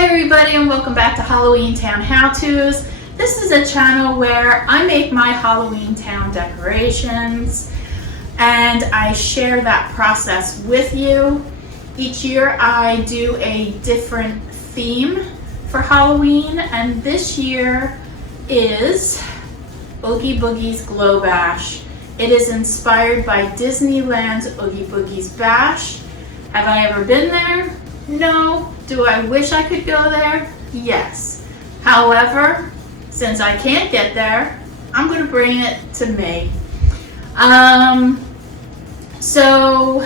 Hi everybody and welcome back to Halloween Town How-Tos. This is a channel where I make my Halloween Town decorations and I share that process with you. Each year I do a different theme for Halloween, and this year is Oogie Boogie's Glow Bash. It is inspired by Disneyland's Oogie Boogie's Bash. Have I ever been there? No. Do I wish I could go there? Yes. However, since I can't get there, I'm going to bring it to me. So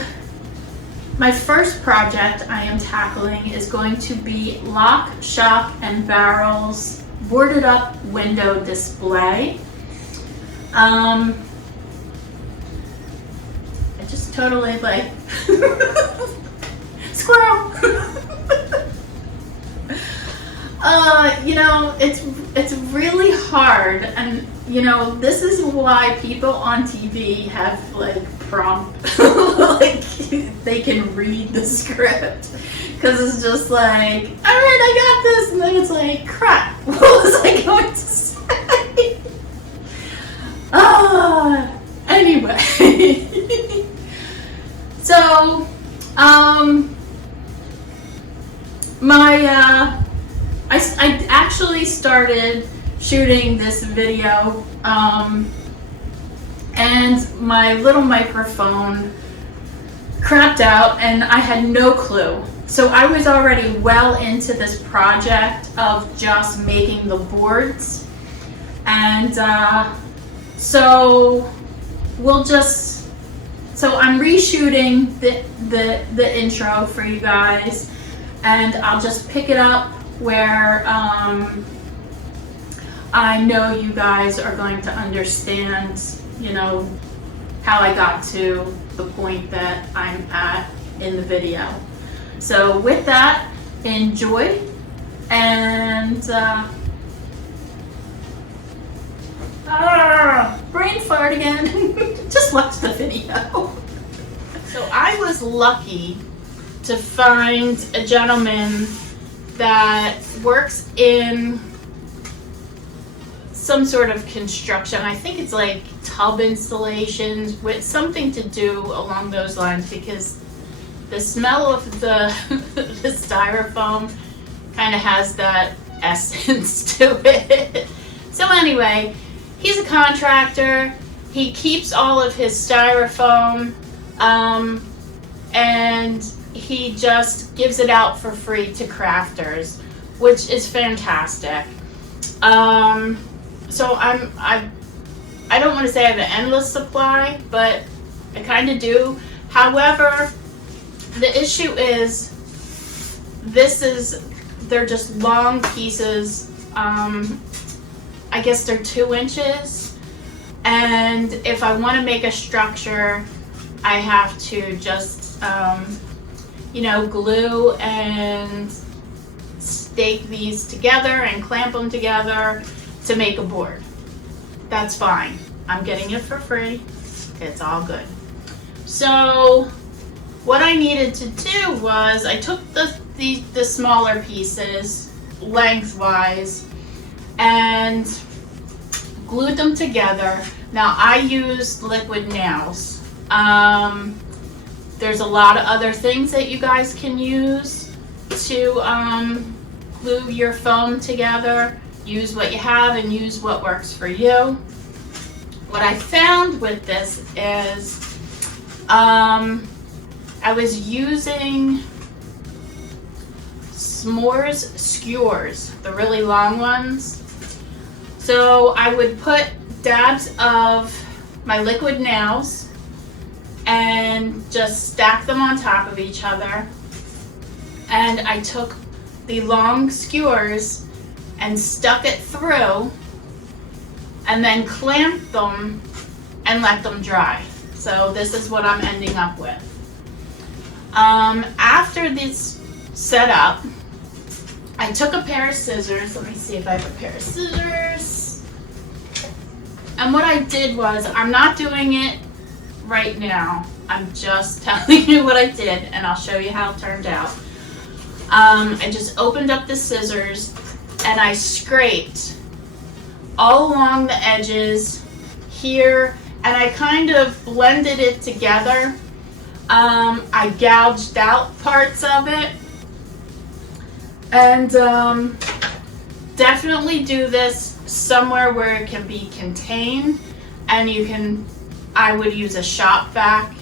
my first project I am tackling is going to be Lock, Shock, and Barrel's boarded up window display. I just totally like squirrel. You know, it's really hard, and you know, this is why people on TV have like prompt, like they can read the script, because it's just like, all right, I got this, and then it's like, crap, what was I going to say? Anyway, so I actually started shooting this video, and my little microphone crapped out and I had no clue. So I was already well into this project of just making the boards, and so I'm reshooting the intro for you guys, and I'll just pick it up where I know you guys are going to understand, you know, how I got to the point that I'm at in the video. So with that, enjoy, and brain fart again. Just watch the video. So I was lucky to find a gentleman that works in some sort of construction. I think it's like tub installations, with something to do along those lines, because the smell of the styrofoam kind of has that essence to it. So anyway, he's a contractor. He keeps all of his styrofoam, and he just gives it out for free to crafters, which is fantastic. So I don't want to say I have an endless supply, but I kind of do. However, the issue is they're just long pieces. I guess they're 2 inches, and if I want to make a structure, I have to just you know, glue and stake these together and clamp them together to make a board. That's fine. I'm getting it for free. It's all good. So what I needed to do was I took the smaller pieces lengthwise and glued them together. Now I used liquid nails. There's a lot of other things that you guys can use to glue your foam together. Use what you have and use what works for you. What I found with this is I was using s'mores skewers, the really long ones. So I would put dabs of my liquid nails and just stack them on top of each other. And I took the long skewers and stuck it through, and then clamped them and let them dry. So this is what I'm ending up with. After this setup, I took a pair of scissors. Let me see if I have a pair of scissors. And what I did was, I'm not doing it right now. I'm just telling you what I did, and I'll show you how it turned out. I just opened up the scissors and I scraped all along the edges here, and I kind of blended it together. I gouged out parts of it, and definitely do this somewhere where it can be contained, and I would use a shop vac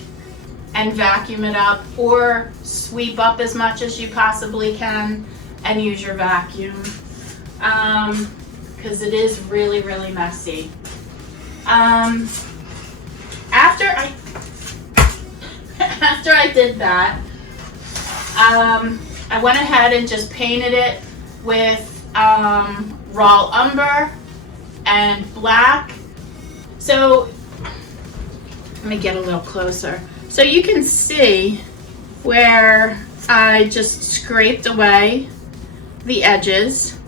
and vacuum it up, or sweep up as much as you possibly can and use your vacuum, because it is really, really messy. After I did that, I went ahead and just painted it with raw umber and black. So let me get a little closer. So you can see where I just scraped away the edges.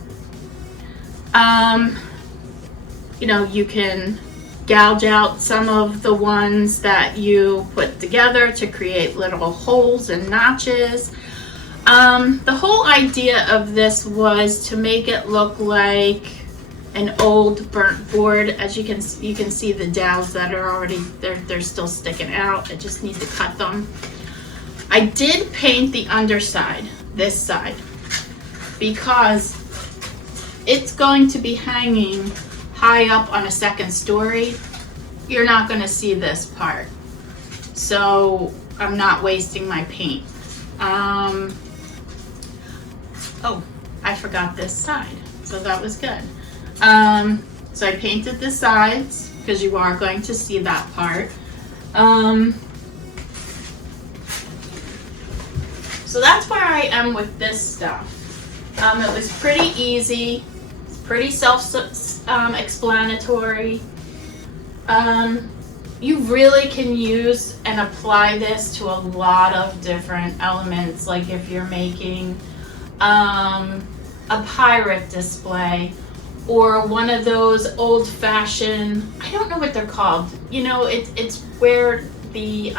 You know, you can gouge out some of the ones that you put together to create little holes and notches. The whole idea of this was to make it look like an old burnt board. As you can see the dowels that are already they're still sticking out. I just need to cut them. I did paint the underside, this side, because it's going to be hanging high up on a second story. You're not going to see this part, so I'm not wasting my paint. Oh, I forgot this side, so that was good. So I painted the sides because you are going to see that part. So that's where I am with this stuff. It was pretty easy, pretty self-explanatory. You really can use and apply this to a lot of different elements, like if you're making a pirate display, or one of those old-fashioned, I don't know what they're called, you know, it's where the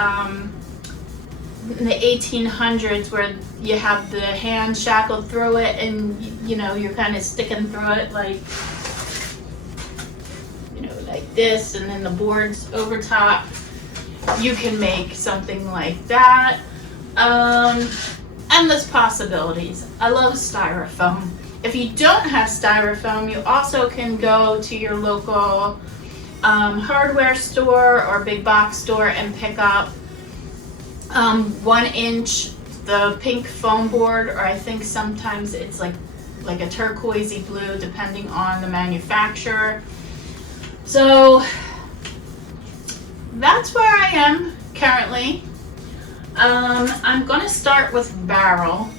in the 1800s, where you have the hand shackled through it, and you know, you're kind of sticking through it like, you know, like this, and then the board's over top. You can make something like that. Endless possibilities. I love styrofoam. If you don't have styrofoam, you also can go to your local hardware store or big box store and pick up 1 inch, the pink foam board, or I think sometimes it's like a turquoisey blue, depending on the manufacturer. So that's where I am currently. I'm gonna start with barrel,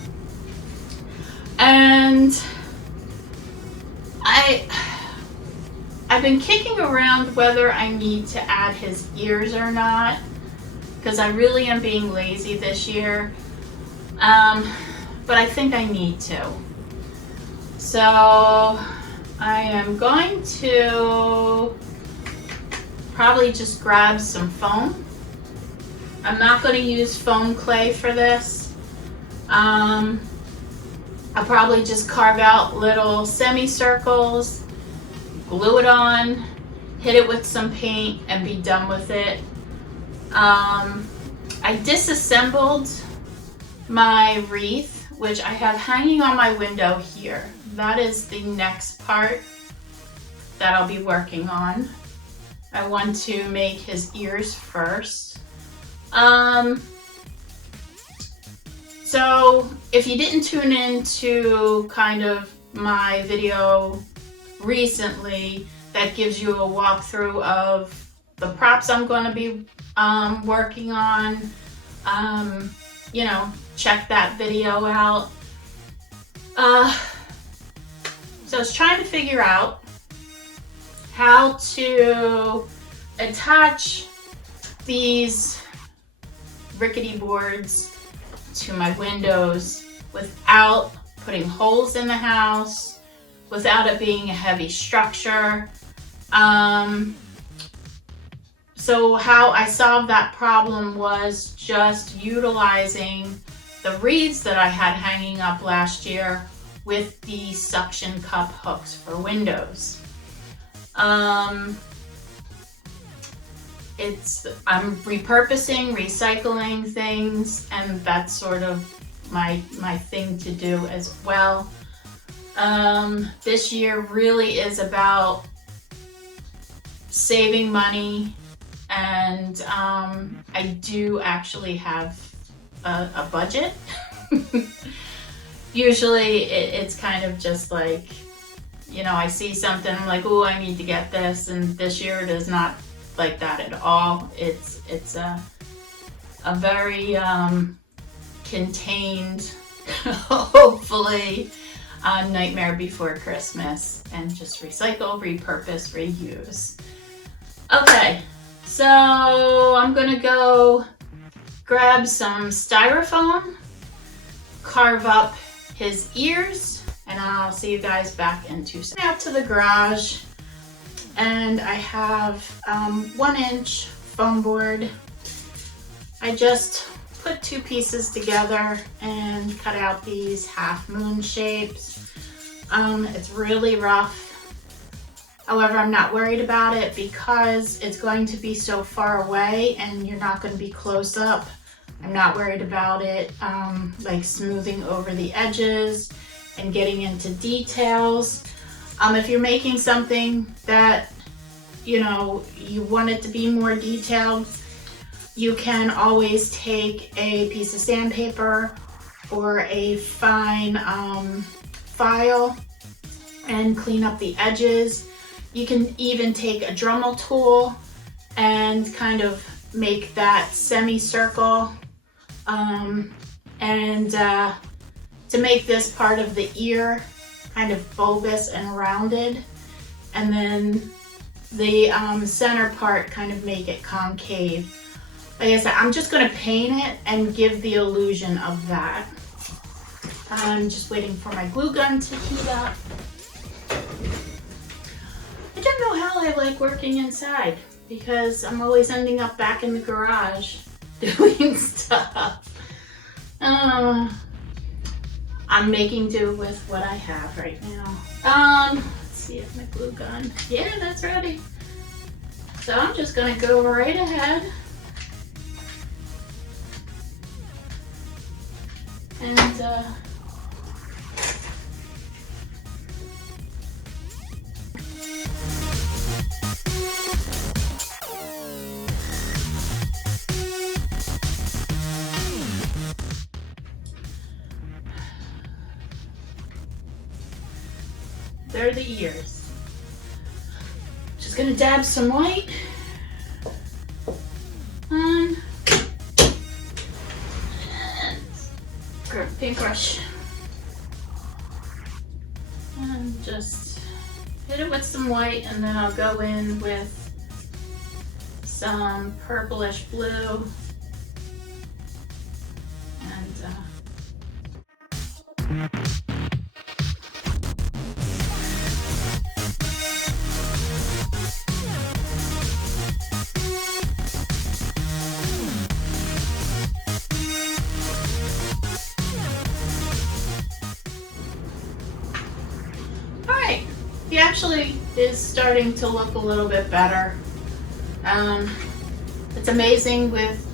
and I've been kicking around whether I need to add his ears or not, because I really am being lazy this year, but I think I need to. So I am going to probably just grab some foam. I'm not going to use foam clay for this. I'll probably just carve out little semicircles, glue it on, hit it with some paint, and be done with it. I disassembled my wreath, which I have hanging on my window here. That is the next part that I'll be working on. I want to make his ears first. So if you didn't tune in to kind of my video recently, that gives you a walkthrough of the props I'm going to be working on. You know, check that video out. So I was trying to figure out how to attach these rickety boards to my windows without putting holes in the house, without it being a heavy structure. So how I solved that problem was just utilizing the wreaths that I had hanging up last year with the suction cup hooks for windows. I'm repurposing, recycling things, and that's sort of my thing to do as well. This year really is about saving money, and I do actually have a budget. Usually it's kind of just like, you know, I see something, I'm like, oh, I need to get this, and this year it is not like that at all. It's a very contained, hopefully, Nightmare Before Christmas, and just recycle, repurpose, reuse. Okay, so I'm gonna go grab some styrofoam, carve up his ears, and I'll see you guys back in 2 seconds. Out to the garage, and I have 1-inch foam board. I just put 2 pieces together and cut out these half moon shapes. It's really rough. However, I'm not worried about it because it's going to be so far away and you're not going to be close up. I'm not worried about it like smoothing over the edges and getting into details. If you're making something that, you know, you want it to be more detailed, you can always take a piece of sandpaper or a fine file and clean up the edges. You can even take a Dremel tool and kind of make that semicircle, and to make this part of the ear kind of bulbous and rounded, and then the center part kind of make it concave. Like I said, I'm just going to paint it and give the illusion of that. I'm just waiting for my glue gun to heat up. I don't know how I like working inside because I'm always ending up back in the garage doing stuff. I'm making do with what I have right now. Let's see if my glue gun, yeah, that's ready. So I'm just gonna go right ahead and there are the ears. Just gonna dab some white on and grab a paintbrush and just hit it with some white, and then I'll go in with some purplish blue and he actually is starting to look a little bit better. It's amazing with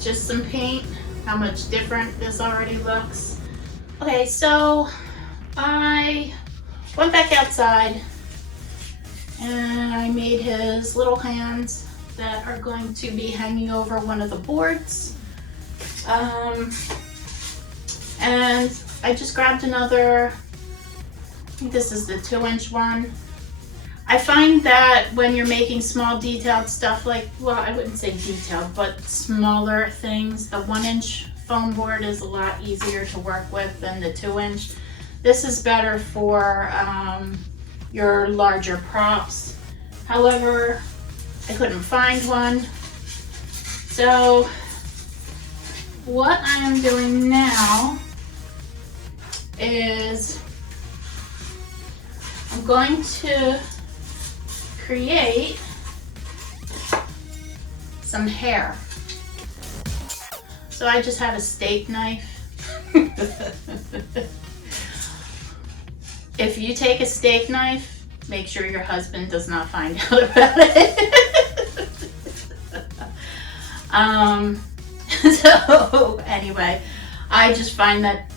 just some paint how much different this already looks. Okay, so I went back outside and I made his little hands that are going to be hanging over one of the boards. And I just grabbed another, I think this is the 2-inch one. I find that when you're making small detailed stuff like, well, I wouldn't say detailed, but smaller things, the 1-inch foam board is a lot easier to work with than the 2-inch. This is better for your larger props. However, I couldn't find one. So what I am doing now is I'm going to create some hair. So I just have a steak knife If you take a steak knife, make sure your husband does not find out about it. So anyway, I just find that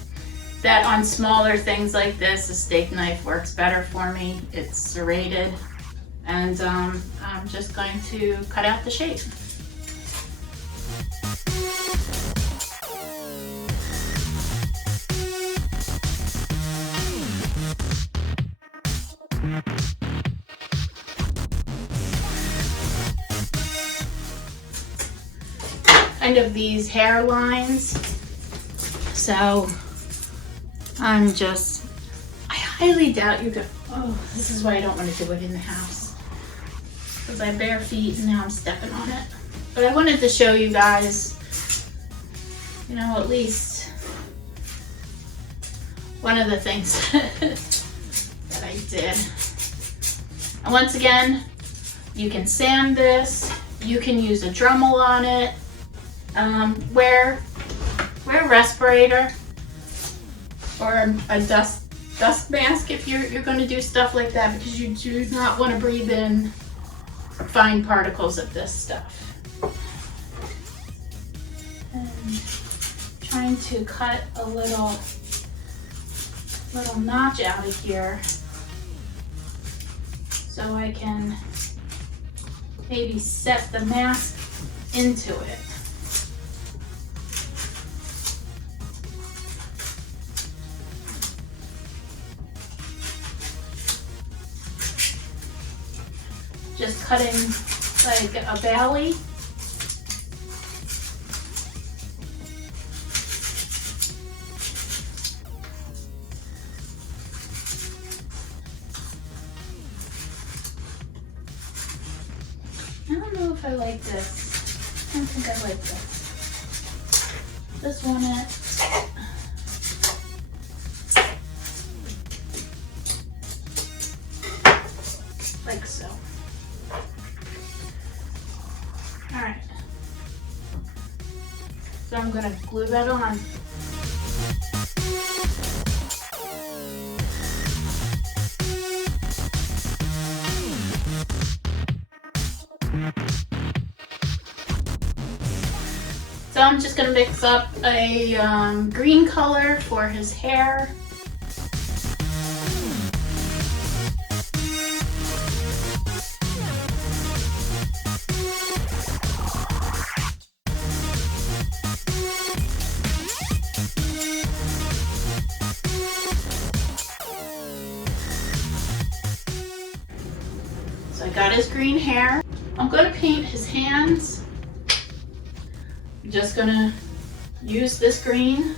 on smaller things like this, a steak knife works better for me. It's serrated, and I'm just going to cut out the shape. Kind of these hairlines. So I highly doubt you could, oh, this is why I don't want to do it in the house. Because I have bare feet and now I'm stepping on it. But I wanted to show you guys, you know, at least one of the things that I did. And once again, you can sand this, you can use a Dremel on it. Wear a respirator or a dust mask if you're going to do stuff like that, because you do not want to breathe in fine particles of this stuff. And trying to cut a little notch out of here so I can maybe set the mask into it. Just cutting like a valley. I don't know if I like this. I don't think I like this. This one like so. Alright, so I'm going to glue that on. So I'm just going to mix up a green color for his hair. So I got his green hair. I'm going to paint his hands. I'm just going to use this green,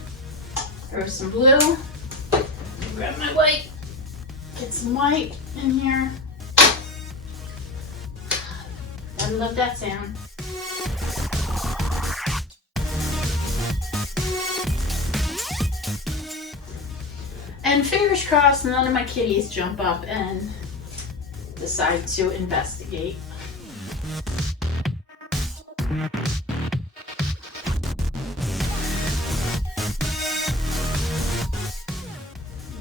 throw some blue, grab my white, get some white in here. I love that sound. And fingers crossed none of my kitties jump up and decide to investigate.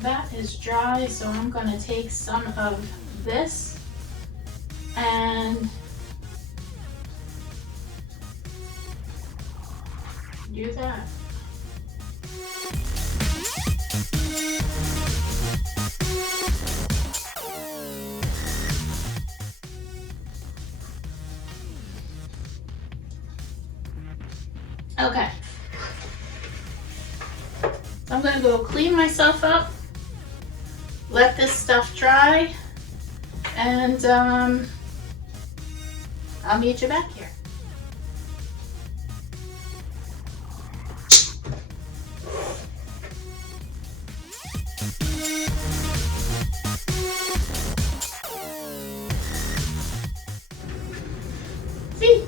That is dry, so I'm going to take some of this and do that. Okay, so I'm going to go clean myself up, let this stuff dry, and I'll meet you back here. See?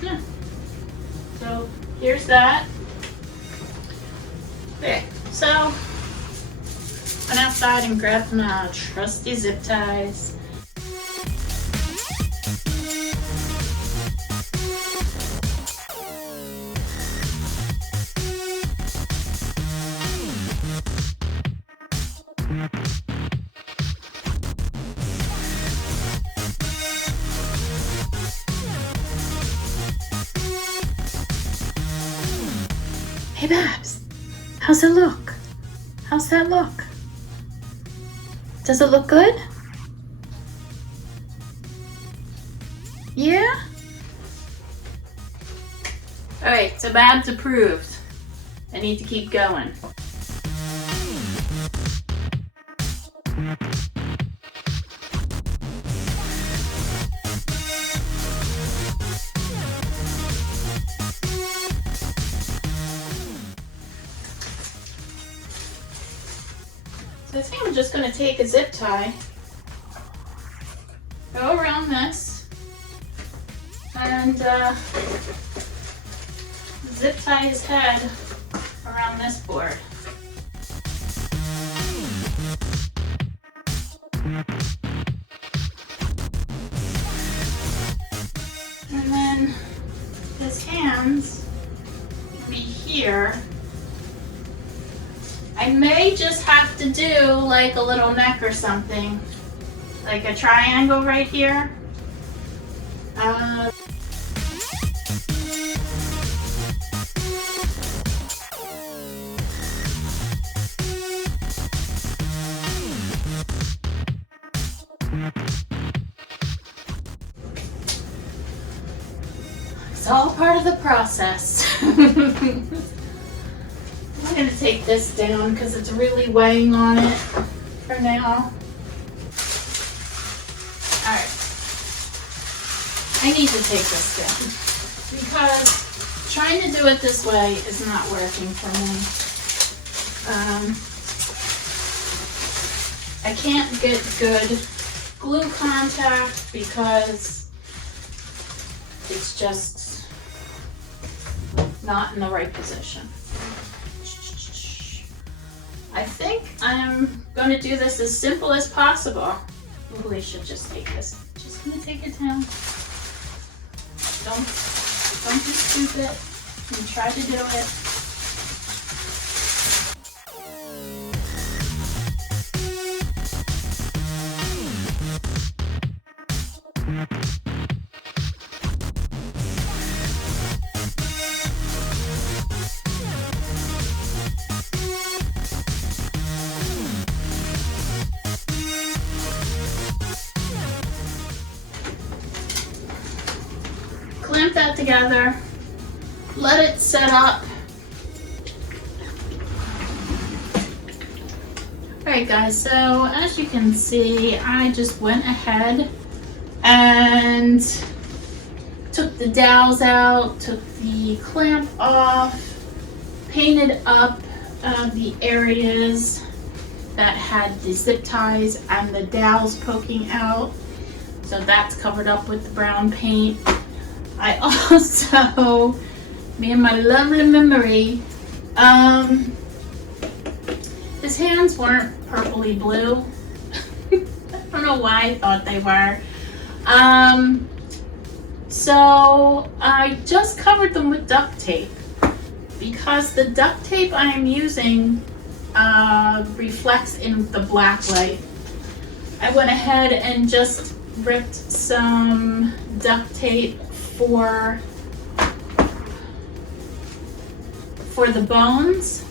Yeah. So here's that. Okay, so Went outside and grabbed my trusty zip ties. Hey Babs, how's it look? How's that look? Does it look good? Yeah? Alright, so Babs approved. I need to keep going. So I think I'm just going to take a zip tie, go around this, and zip tie his head around this board. And then his hands will be here. I may just have to do like a little neck or something, like a triangle right here. It's all part of the process. I'm going to take this down because it's really weighing on it for now. Alright. I need to take this down because trying to do it this way is not working for me. I can't get good glue contact because it's just not in the right position. I think I'm going to do this as simple as possible. Maybe we should just take this. Just going to take it down. Don't be stupid and try to do it. Clamp that together, let it set up. Alright guys, so as you can see, I just went ahead and took the dowels out, took the clamp off, painted up the areas that had the zip ties and the dowels poking out. So that's covered up with the brown paint. I also, me and my lovely memory, his hands weren't purpley blue. I don't know why I thought they were. So I just covered them with duct tape because the duct tape I am using reflects in the black light. I went ahead and just ripped some duct tape for the bones.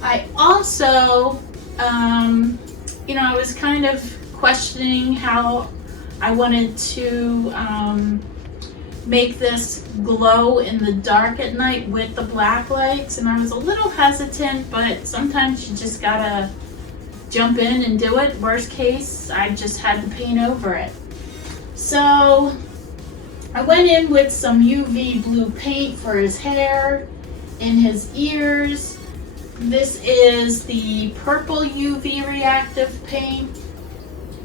I also, I was kind of questioning how I wanted to make this glow in the dark at night with the black lights, and I was a little hesitant, but sometimes you just gotta jump in and do it. Worst case, I just had to paint over it. So I went in with some UV blue paint for his hair, in his ears. This is the purple UV reactive paint.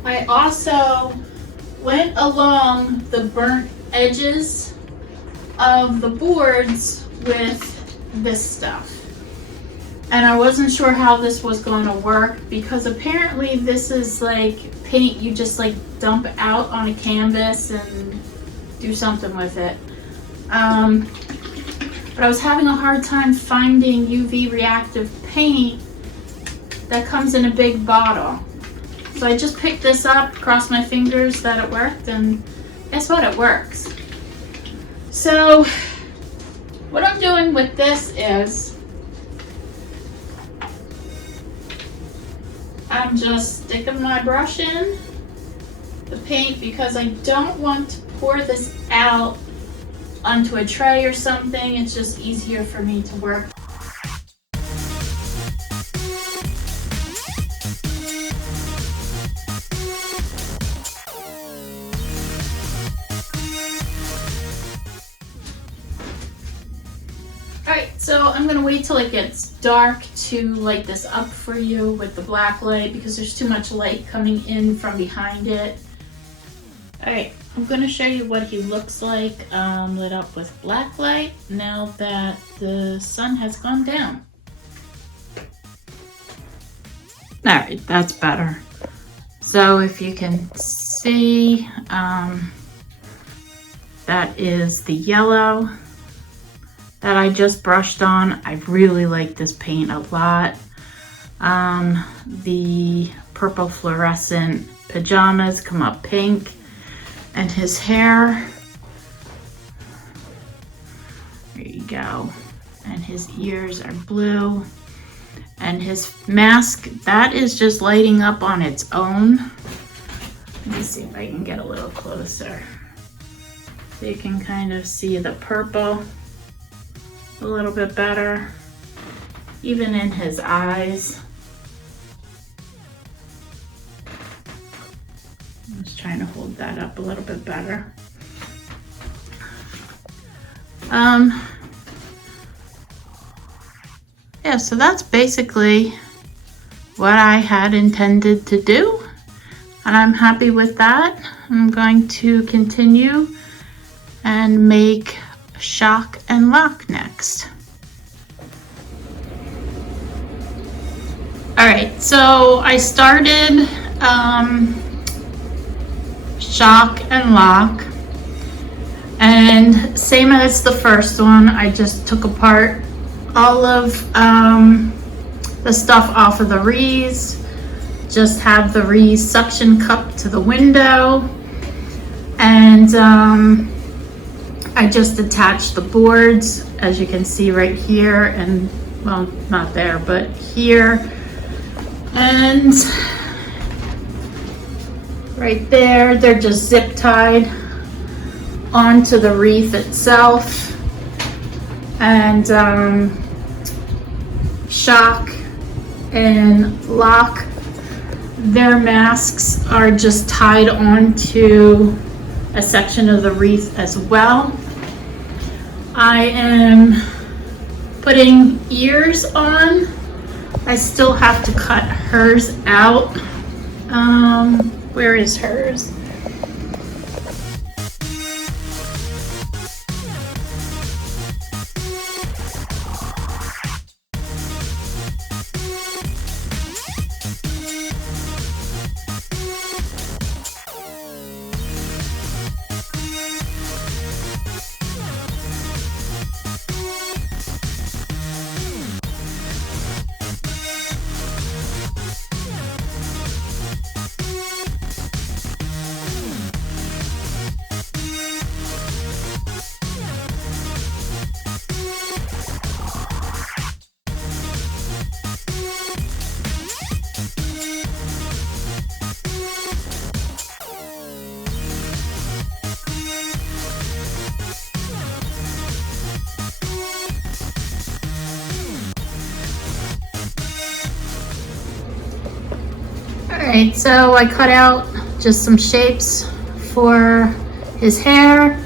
I also went along the burnt edges of the boards with this stuff. and I wasn't sure how this was going to work because apparently this is like paint you just like dump out on a canvas and do something with it. But I was having a hard time finding UV reactive paint that comes in a big bottle. So I just picked this up, crossed my fingers that it worked, and guess what? It works. So what I'm doing with this is I'm just sticking my brush in the paint because I don't want to pour this out onto a tray or something. It's just easier for me to work. Alright, so I'm gonna wait till it gets dark to light this up for you with the black light because there's too much light coming in from behind it. Alright, I'm gonna show you what he looks like lit up with black light now that the sun has gone down. Alright, that's better. So if you can see, that is the yellow that I just brushed on. I really like this paint a lot. The purple fluorescent pajamas come up pink, and his hair, there you go, and his ears are blue, and his mask, that is just lighting up on its own. Let me see if I can get a little closer so you can kind of see the purple a little bit better, even in his eyes. I'm just trying to hold that up a little bit better. Yeah, so that's basically what I had intended to do, and I'm happy with that. I'm going to continue and make shock and lock next. All right, so I started shock and lock, and same as the first one, I just took apart all of the stuff off of the wreaths, just have the wreath suction cup to the window, and I just attached the boards, as you can see right here, and well, not there, but here, and right there. They're just zip tied onto the wreath itself, and shock and lock, their masks are just tied onto a section of the wreath as well. I am putting ears on. I still have to cut hers out. Where is hers? Alright, so I cut out just some shapes for his hair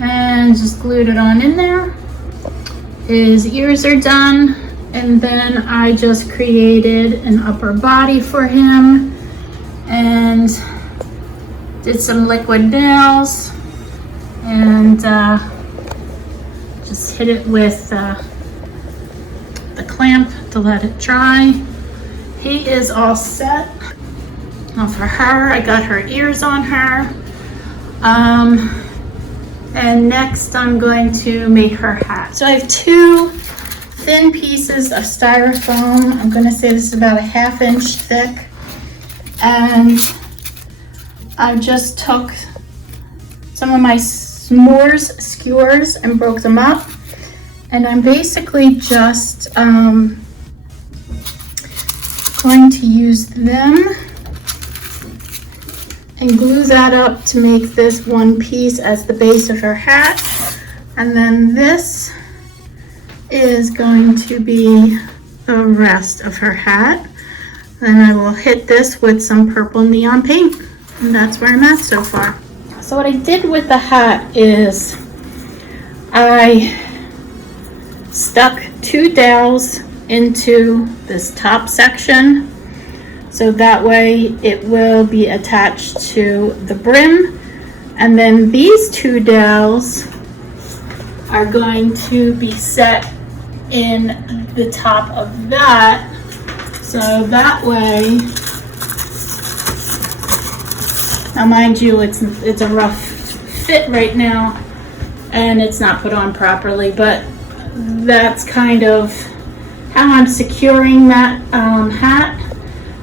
and just glued it on in there. His ears are done, and then I just created an upper body for him and did some liquid nails and just hit it with the clamp to let it dry. He is all set. Now for her, I got her ears on her. And next I'm going to make her hat. So I have two thin pieces of styrofoam. I'm going to say this is about a 1/2 inch thick. And I just took some of my s'mores skewers and broke them up. And I'm basically just going to use them and glue that up to make this one piece as the base of her hat. And then this is going to be the rest of her hat. Then I will hit this with some purple neon paint. And that's where I'm at so far. So what I did with the hat is I stuck 2 dowels into this top section, so that way it will be attached to the brim. And then these 2 dowels are going to be set in the top of that, so that way, now mind you, it's a rough fit right now and it's not put on properly, but that's kind of how I'm securing that hat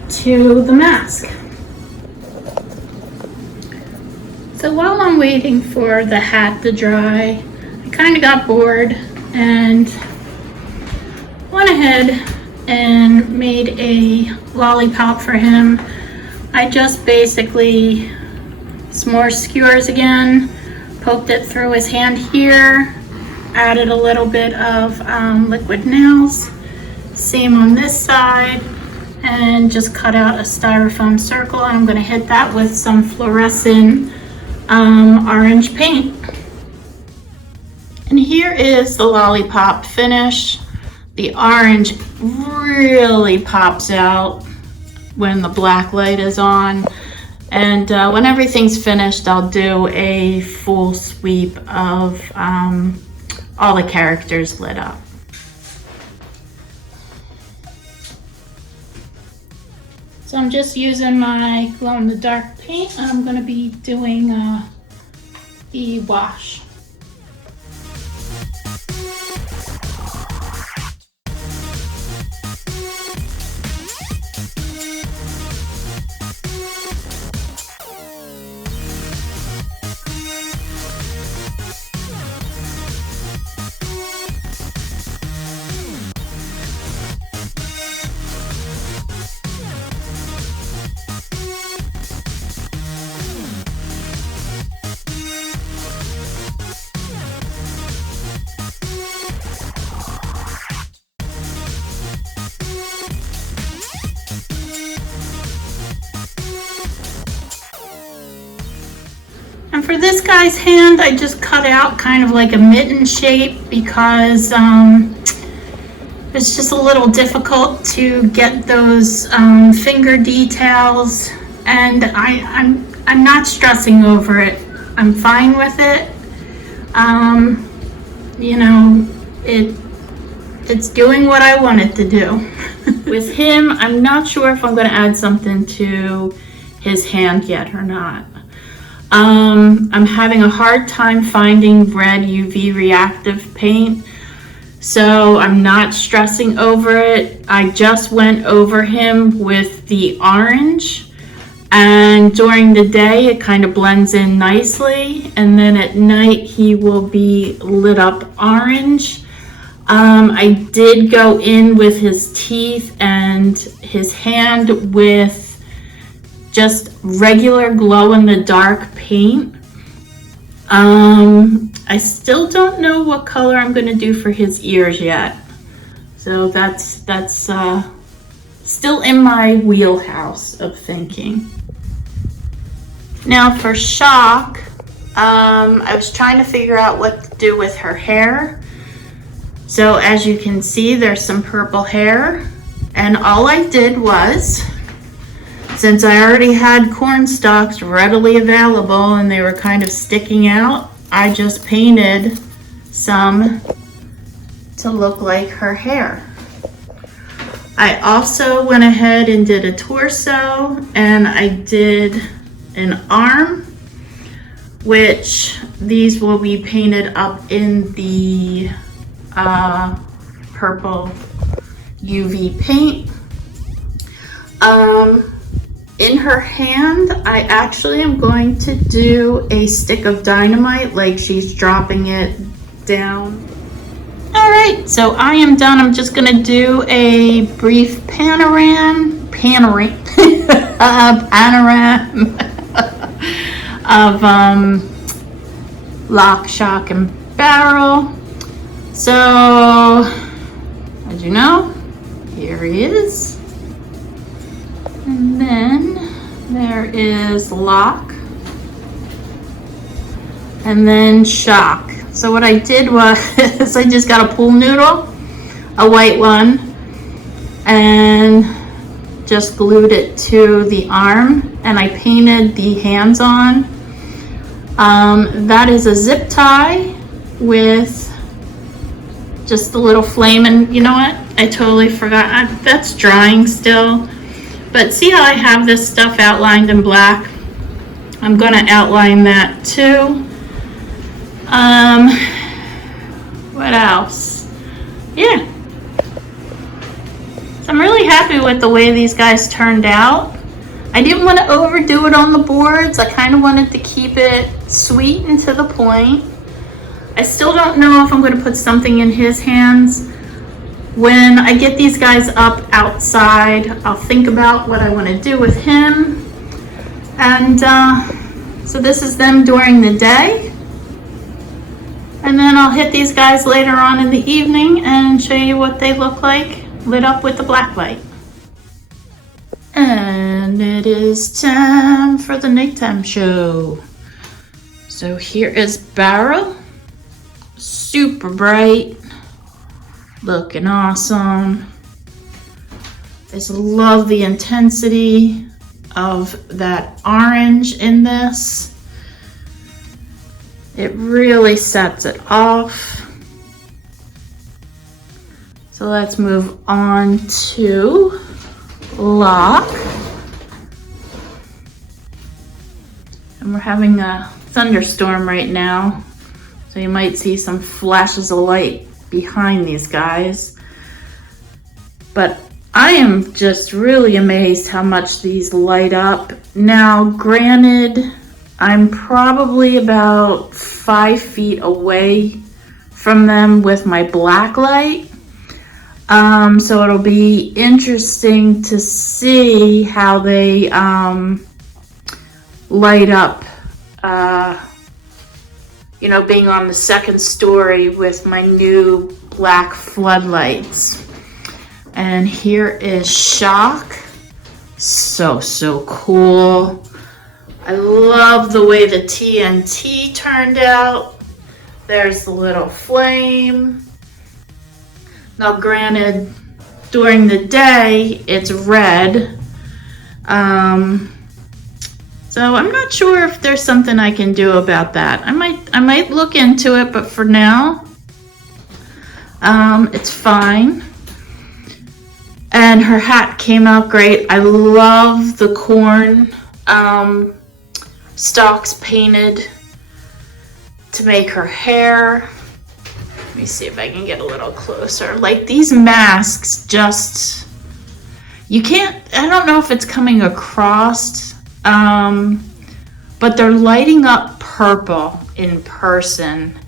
to the mask. So while I'm waiting for the hat to dry, I kind of got bored and went ahead and made a lollipop for him. I just basically s'more skewers again, poked it through his hand here, added a little bit of liquid nails, same on this side, and just cut out a styrofoam circle. I'm going to hit that with some fluorescent orange paint. And here is the lollipop finish. The orange really pops out when the black light is on. And when everything's finished, I'll do a full sweep of all the characters lit up. So I'm just using my glow-in-the-dark paint. I'm going to be doing the wash. And for this guy's hand, I just cut out kind of like a mitten shape because it's just a little difficult to get those finger details, and I'm not stressing over it. I'm fine with it. You know, it's doing what I want it to do. With him, I'm not sure if I'm going to add something to his hand yet or not. I'm having a hard time finding red UV reactive paint, so I'm not stressing over it. I just went over him with the orange, and during the day it kind of blends in nicely, and then at night he will be lit up orange. I did go in with his teeth and his hand with just regular glow-in-the-dark paint. I still don't know what color I'm going to do for his ears yet, so that's still in my wheelhouse of thinking. Now for Shock, I was trying to figure out what to do with her hair. So as you can see, there's some purple hair, and all I did was, since I already had cornstalks readily available and they were kind of sticking out, I just painted some to look like her hair. I also went ahead and did a torso, and I did an arm, which these will be painted up in the purple UV paint. In her hand, I actually am going to do a stick of dynamite, like she's dropping it down. All right, so I am done. I'm just gonna do a brief panorama of lock, shock, and barrel. So, as you know, here he is. And then there is lock, and then shock. So what I did was I just got a pool noodle, a white one, and just glued it to the arm, and I painted the hands on. That is a zip tie with just a little flame, and you know what? I totally forgot. That's drying still. But see how I have this stuff outlined in black? I'm gonna outline that too. What else? Yeah. So I'm really happy with the way these guys turned out. I didn't want to overdo it on the boards. I kind of wanted to keep it sweet and to the point. I still don't know if I'm going to put something in his hands. When I get these guys up outside, I'll think about what I want to do with him. And so this is them during the day. And then I'll hit these guys later on in the evening and show you what they look like lit up with the black light. And it is time for the nighttime show. So here is Barrel. Super bright. Looking awesome. I just love the intensity of that orange in this. It really sets it off. So let's move on to Lock. And we're having a thunderstorm right now, so you might see some flashes of light behind these guys. But I am just really amazed how much these light up. Now, granted, I'm probably about 5 feet away from them with my black light. So it'll be interesting to see how they light up, you know, being on the second story with my new black floodlights. And here is Shock. So cool. I love the way the TNT turned out. There's the little flame. Now granted, during the day, it's red. So I'm not sure if there's something I can do about that. I might look into it, but for now, it's fine. And her hat came out great. I love the corn stalks painted to make her hair. Let me see if I can get a little closer. Like, these masks just, you can't, I don't know if it's coming across, but they're lighting up purple in person.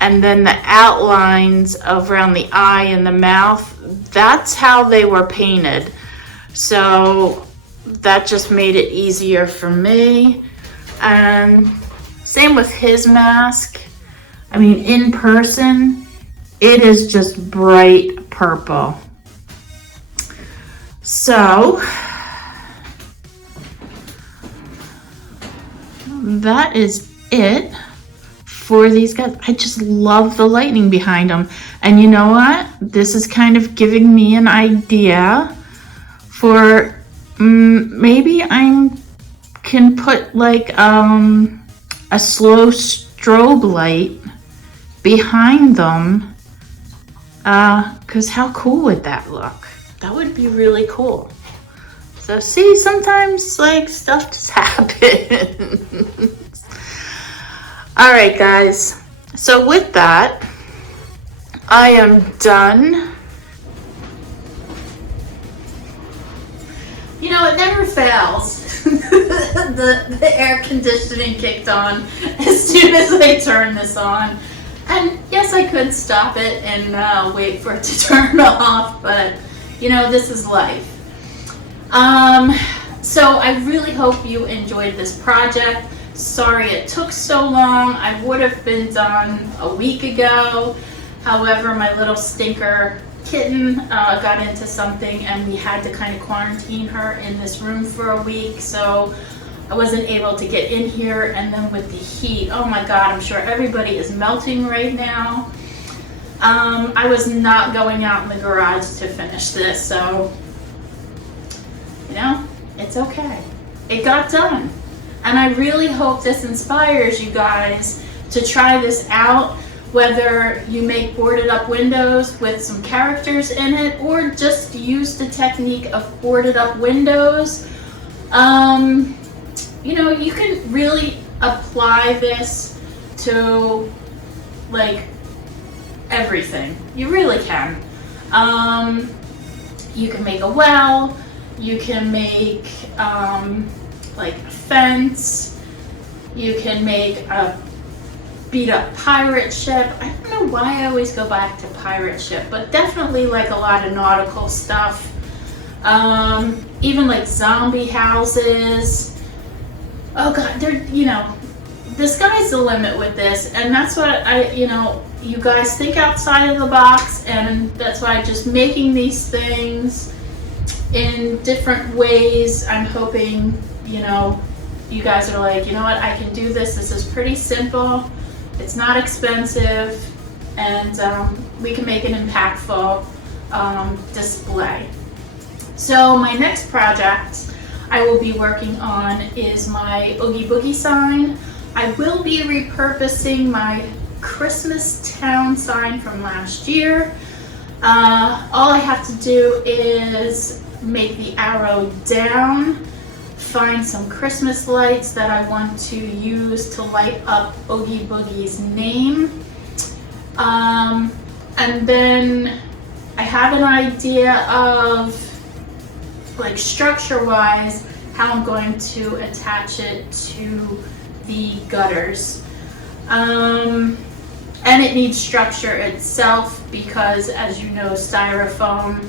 And then the outlines around the eye and the mouth, that's how they were painted. So that just made it easier for me. And same with his mask. I mean, in person, it is just bright purple. So that is it for these guys. I just love the lightning behind them. And you know what? This is kind of giving me an idea for maybe I can put like a slow strobe light behind them, because how cool would that look? That would be really cool. So see, sometimes like stuff just happens. All right, guys. So with that, I am done. You know, it never fails. the air conditioning kicked on as soon as I turned this on. And yes, I could stop it and wait for it to turn off, but you know, this is life. So I really hope you enjoyed this project. Sorry it took so long. I would have been done a week ago. However, my little stinker kitten got into something and we had to kind of quarantine her in this room for a week. So I wasn't able to get in here, and then with the heat, oh my God, I'm sure everybody is melting right now. I was not going out in the garage to finish this, so, you know, it's okay. It got done. And I really hope this inspires you guys to try this out, whether you make boarded up windows with some characters in it, or just use the technique of boarded up windows. You know, you can really apply this to like everything. You really can. You can make a well, you can make like a fence, you can make a beat up pirate ship. I don't know why I always go back to pirate ship, but definitely like a lot of nautical stuff. Even like zombie houses. Oh God, they're, you know, the sky's the limit with this, and that's what you guys think outside of the box, and that's why just making these things in different ways. I'm hoping, you know, you guys are like, you know what, I can do this. This is pretty simple. It's not expensive, and we can make an impactful display. So my next project I will be working on is my Oogie Boogie sign. I will be repurposing my Christmas town sign from last year. All I have to do is make the arrow down, find some Christmas lights that I want to use to light up Oogie Boogie's name. And then I have an idea of, like, structure-wise, how I'm going to attach it to the gutters. And it needs structure itself because, as you know, styrofoam,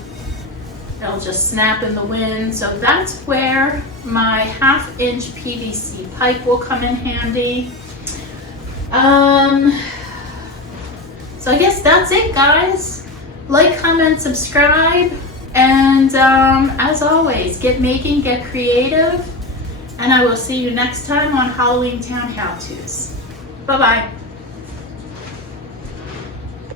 it'll just snap in the wind. So that's where my 1/2-inch PVC pipe will come in handy. So I guess that's it, guys. Like, comment, subscribe, and as always, get making, get creative, and I will see you next time on Halloween Town How-Tos. Bye-bye.